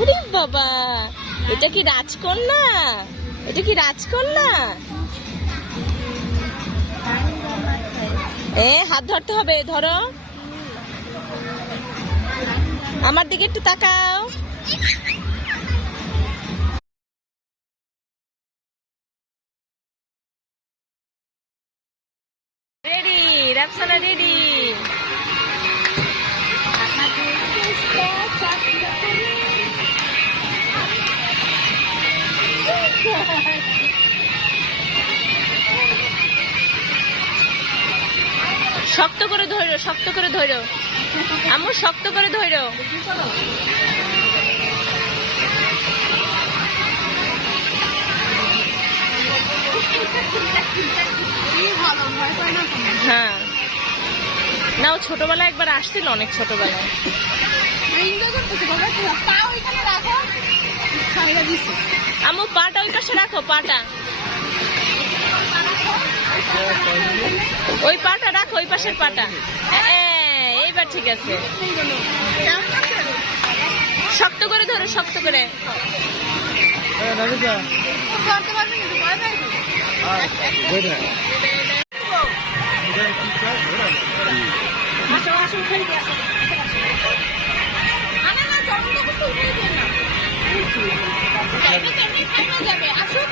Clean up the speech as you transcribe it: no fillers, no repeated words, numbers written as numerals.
ওরে বাবা, এটা কি রাজকন্যা? এটা কি রাজকন্যা? হাত ধরতে হবে, ধরো। আমার দিকে একটু তাকাও। Ready, Rafsana ready. শক্ত করে ধরো, শক্ত করে ধরো আম্মু, শক্ত করে ধরো। হ্যাঁ, না ও ছোটবেলায় একবার আসছিল, অনেক ছোটবেলায়। আম্মু পাটা ওই পাশে রাখো, পাটা ওই পাটা রাখো, ওই পাশের পাটা। এইবার ঠিক আছে। শক্ত করে ধরো, শক্ত করে। আসুক।